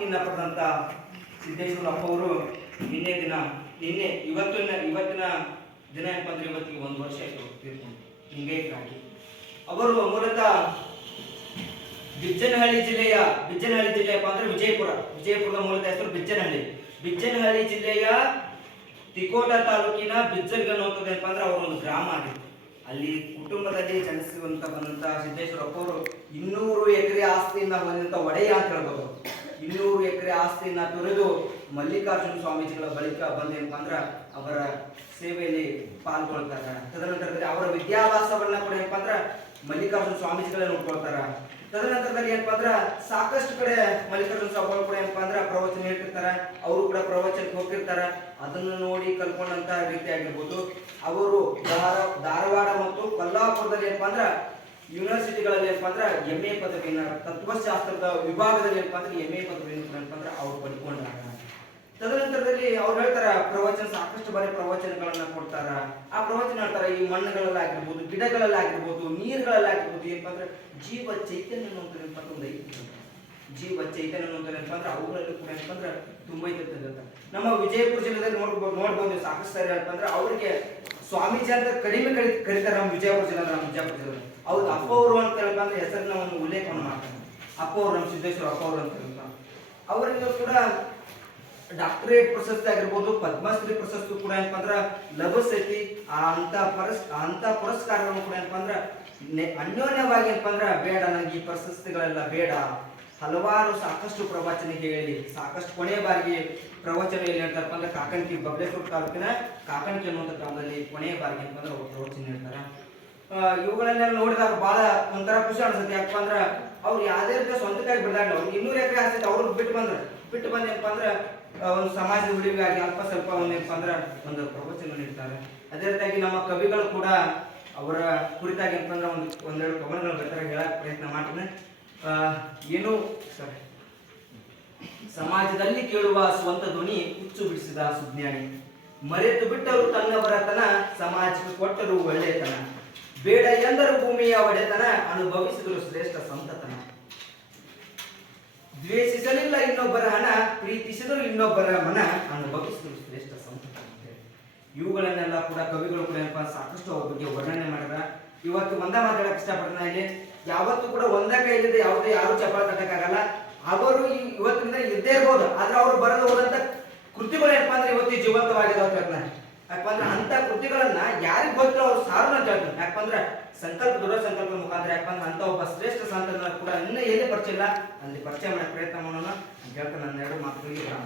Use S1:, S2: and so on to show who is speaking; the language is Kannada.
S1: ಪಡೆದಂತ ಸಿದ್ದೇಶ್ವರ ಅಪ್ಪ ಅವರು ನಿನ್ನೆ ದಿನ, ನಿನ್ನೆ ಇವತ್ತಿನ ಇವತ್ತಿನ ದಿನ ಏನಪ್ಪಂದ್ರೆ ಇವತ್ತಿಗೆ ಒಂದು ವರ್ಷ ಆಯ್ತು ತೀರ್ಕೊಂಡು ಅವರು ಮೂಲತಃ ಬಿಜ್ಜನಹಳ್ಳಿ ಜಿಲ್ಲೆಯ, ಬಿಜ್ಜನಹಳ್ಳಿ ಜಿಲ್ಲೆಯಪ್ಪ ಅಂದ್ರೆ ವಿಜಯಪುರ, ವಿಜಯಪುರದ ಮೂಲದ ಹೆಸರು ಬಿಜ್ಜನಹಳ್ಳಿ. ಬಿಜ್ಜನಹಳ್ಳಿ ಜಿಲ್ಲೆಯ ತಿಕೋಟ ತಾಲೂಕಿನ ಏನಪ್ಪ ಅಂದ್ರೆ ಅವರ ಒಂದು ಗ್ರಾಮ ಆಗಿತ್ತು. ಅಲ್ಲಿ ಕುಟುಂಬದಲ್ಲಿ ಜನಿಸುವಂತ ಬಂದಂತ ಸಿದ್ದೇಶ್ವರಪ್ಪ ಅವರು ಇನ್ನೂರು ಎಕರೆ ಆಸ್ತಿಯಿಂದ ಹೊಂದಿದಂತ ಒಡೆಯ ಅಂತ ಹೇಳ್ಬೋದು. ಇನ್ನೂರು ಎಕರೆ ಆಸ್ತಿಯನ್ನ ತೊರೆದು ಮಲ್ಲಿಕಾರ್ಜುನ ಸ್ವಾಮೀಜಿಗಳ ಬಳಿಕ ಬಂದೇನಪ್ಪ ಅಂದ್ರ ಅವರ ಸೇವೆಯಲ್ಲಿ ಪಾಲ್ಗೊಳ್ತಾರ. ತದನಂತರದಲ್ಲಿ ಅವರ ವಿದ್ಯಾಭ್ಯಾಸವನ್ನ ಕೂಡ ಏನಪ್ಪ ಅಂದ್ರ ಮಲ್ಲಿಕಾರ್ಜುನ ಸ್ವಾಮೀಜಿಗಳೇ ನೋಡ್ಕೊಳ್ತಾರ. ತದನಂತರದಲ್ಲಿ ಏನಪ್ಪಾ ಅಂದ್ರ ಸಾಕಷ್ಟು ಕಡೆ ಮಲ್ಲಿಕಾರ್ಜುನ ಸ್ವಾಮಿಗಳು ಕೂಡ ಏನಪ್ಪಾ ಅಂದ್ರ ಪ್ರವಚನ ಹೇಳ್ತಿರ್ತಾರ. ಅವರು ಕೂಡ ಪ್ರವಚನಕ್ಕೆ ಹೋಗಿರ್ತಾರ ಅದನ್ನು ನೋಡಿ ಕಲ್ಕೊಂಡಂತ ರೀತಿ ಆಗಿರ್ಬೋದು. ಅವರು ಧಾರ ಧಾರವಾಡ ಮತ್ತು ಕೊಲ್ಲಾಪುರದಲ್ಲಿ ಏನಪ್ಪಾ ಅಂದ್ರ ಯೂನಿವರ್ಸಿಟಿಗಳಲ್ಲಿ ಏನಪ್ಪ ಅಂದ್ರೆ ಎಂ ಎ ಪದವಿಯನ್ನ ತತ್ವಶಾಸ್ತ್ರದ ವಿಭಾಗದಲ್ಲಿ ಏನಪ್ಪ ಅಂದ್ರೆ ಎಂ ಎ ಪದವಿಯನ್ನು ಅಂದ್ರೆ ಅವ್ರು ಪಡ್ಕೊಂಡಾಗ ತದನಂತರದಲ್ಲಿ ಅವ್ರು ಹೇಳ್ತಾರ, ಪ್ರವಚನ ಸಾಕಷ್ಟು ಬಾರಿ ಪ್ರವಚನಗಳನ್ನ ಕೊಡ್ತಾರ. ಆ ಪ್ರವಚನ ಹೇಳ್ತಾರ, ಈ ಮಣ್ಣುಗಳಲ್ಲಾಗಿರ್ಬೋದು, ಗಿಡಗಳಲ್ಲಾಗಿರ್ಬೋದು, ನೀರುಗಳಲ್ಲಾಗಿರ್ಬೋದು ಏನಪ್ಪ ಅಂದ್ರೆ ಜೀವ ಚೈತನ್ಯ ಅನ್ನುವಂಥದ್ದು ಒಂದು ಐತಿ ಜೀವ ಚೈತನ್ಯ ಅನ್ನುವಂಥ ಏನಪ್ಪ ಅಂದ್ರೆ ಅವುಗಳಲ್ಲಿ ಕೂಡ ಏನಪ್ಪ ಅಂದ್ರೆ ತುಂಬಾ ನಮ್ಮ ವಿಜಯಪುರ ಜಿಲ್ಲೆದಲ್ಲಿ ನೋಡ್ಬೋದು ನೋಡ್ಬೋದು, ಸಾಕಷ್ಟು ಸರಿ ಅಂತಂದ್ರೆ ಅಂದ್ರೆ ಅವರಿಗೆ ಸ್ವಾಮೀಜಿ ಅಂತ ಕಡಿಮೆ ಕರಿ ಕರೀತಾರೆ ನಮ್ಮ ವಿಜಯಪುರ ಜಿಲ್ಲೆ ನಮ್ಮ ವಿಜಯಪುರ ಜಿಲ್ಲೆ ಅವ್ರು ಅಪ್ಪ ಅಂತ ಹೇಳ್ಬಂದ್ರೆ ಹೆಸರನ್ನ ಹೆಸರಿನ ಒಂದು ಉಲ್ಲೇಖವನ್ನು ಮಾಡ್ತಾರೆ. ಅಪ್ಪ ಅವರು ನಮ್ಮ ಸಿದ್ದೇಶ್ವರ, ಅಪ್ಪ ಅಂತ ಅವರಿಂದ ಕೂಡ ಡಾಕ್ಟರೇಟ್ ಪ್ರಶಸ್ತಿ ಆಗಿರ್ಬೋದು, ಪದ್ಮಶ್ರೀ ಪ್ರಶಸ್ತಿ ಕೂಡ ಏನಪ್ಪ ಅಂದ್ರ ಆ ಅಂತ ಪರಸ್ ಅಂತ ಪುರಸ್ಕಾರಗಳು ಕೂಡ ಏನಪ್ಪ ಅಂದ್ರೆ ಅನ್ಯೋನ್ಯವಾಗಿ ಏನಪ್ಪ ಅಂದ್ರೆ ಬೇಡ ನನಗೆ ಈ ಪ್ರಶಸ್ತಿಗಳೆಲ್ಲ ಬೇಡ. ಹಲವಾರು ಸಾಕಷ್ಟು ಪ್ರವಚನ ಹೇಳಿ ಸಾಕಷ್ಟು ಕೊನೆಯ ಬಾರಿಗೆ ಪ್ರವಚನ ಎಲ್ಲಿ ಹೇಳ್ತಾರಪ್ಪ ಅಂದ್ರೆ ಕಾಕಣಕಿ ಬಬ್ಲೇಶ್ವರ ತಾಲೂಕಿನ ಕಾಕಣಕಿ ಅನ್ನುವಂಥ ಗ್ರಾಮದಲ್ಲಿ ಕೊನೆಯ ಬಾರಿಗೆ ಅಂತಂದ್ರೆ ಅವ್ರು ಪ್ರವಚನ ಹೇಳ್ತಾರ. ಇವುಗಳನ್ನೆಲ್ಲ ನೋಡಿದಾಗ ಬಹಳ ಒಂಥರ ಖುಷಿ ಅನ್ಸುತ್ತೆ. ಯಾಕಪ್ಪ ಅಂದ್ರೆ ಅವ್ರು ಯಾವ್ದೇ ರೀತಿಯ ಸ್ವಂತಕ್ಕಾಗಿ ಬಿಡಲ್ಲ ಅವ್ರು ಇನ್ನೂರು ಎಕರೆ ಆಸ್ತಿ ಅವ್ರು ಬಿಟ್ಟು ಬಂದ್ರ. ಬಿಟ್ಟು ಬಂದೇನಪ್ಪ ಅಂದ್ರೆ ಒಂದು ಸಮಾಜದ ಉಳಿವಿಗಾಗಿ ಅಲ್ಪ ಸ್ವಲ್ಪ ಒಂದೇನಪ್ಪ ಅಂದ್ರ ಒಂದು ಪ್ರವಚನ ನೀಡ್ತಾರೆ ಅದೇ ರೀತಿಯಾಗಿ ನಮ್ಮ ಕವಿಗಳು ಕೂಡ ಅವರ ಕುರಿತಾಗಿ ಏನಪ್ಪ ಅಂದ್ರೆ ಒಂದು ಒಂದೆರಡು ಕವನಗಳು ಬೇಕಾದ್ರೆ ಹೇಳಕ್ ಪ್ರಯತ್ನ ಮಾಡ್ತೀನಿ. ಏನು? ಸಮಾಜದಲ್ಲಿ ಕೇಳುವ ಸ್ವಂತ ಧ್ವನಿ ಹುಚ್ಚು ಬಿಡಿಸಿದ ಸುಜ್ಞಾನಿ ಮರೆತು ಬಿಟ್ಟರು ತನ್ನವರತನ, ಸಮಾಜಕ್ಕೆ ಕೊಟ್ಟರು ಒಳ್ಳೆತನ. ಬೇಡ ಎಂದರು ಭೂಮಿಯ ಒಡೆತನ, ಅನುಭವಿಸಿದರು ಶ್ರೇಷ್ಠ ಸಂತತನ. ದ್ವೇಷಿಸಲಿಲ್ಲ ಇನ್ನೊಬ್ಬರ ಹಣ, ಪ್ರೀತಿಸಿದರು ಇನ್ನೊಬ್ಬರ ಮನ, ಅನುಭವಿಸಿದರು ಶ್ರೇಷ್ಠ ಸಂತತನ. ಇವುಗಳನ್ನೆಲ್ಲ ಕೂಡ ಕವಿಗಳು ಕೂಡ ಸಾಕಷ್ಟು ಅವ್ರ ಬಗ್ಗೆ ವರ್ಣನೆ ಮಾಡಿದ್ರ ಇವತ್ತು ಒಂದ ಮಾತಾಡಕ್ ಇಲ್ಲಿ. ಯಾವತ್ತೂ ಕೂಡ ಒಂದ ಕೈಲಿಂದ ಯಾವುದೇ ಯಾರು ಚಪಾಲ ತಟ್ಟಕ್ಕಾಗಲ್ಲ. ಅವರು ಈ- ಇವತ್ತಿನಿಂದ ಇದ್ದೇ ಇರ್ಬೋದು. ಆದ್ರೆ ಅವ್ರು ಬರೆದು ಹೋದಂತ ಕೃತಿಗಳು ಏನಪ್ಪಾ ಅಂದ್ರೆ ಇವತ್ತು ಜೀವಂತವಾಗಿರೋ ಅಂತ ಅಂದ್ರೆ ಅಂತ ಕೃತಿಗಳನ್ನ ಯಾರಿಗ್ ಗೊತ್ತಿರೋ ಅವ್ರು ಸಾರು ಅಂತ ಯಾಕಪ್ಪ ಯಾಕಂದ್ರೆ ಸಂಕಲ್ಪ, ದೃಢ ಸಂಕಲ್ಪ ಮುಖಾಂತರ ಯಾಕಂದ್ರೆ ಅಂತ ಒಬ್ಬ ಶ್ರೇಷ್ಠ ಸಂತನ ಕೂಡ ಇನ್ನೂ ಏನೇ ಪರಿಚಯ ಇಲ್ಲ? ಅಲ್ಲಿ ಪರಿಚಯ ಮಾಡೋಕೆ ಪ್ರಯತ್ನ ಮಾಡೋಣ. ಅಂತ ನನ್ನ ಎರಡು ಮಾತುಗಳಿಗೆ.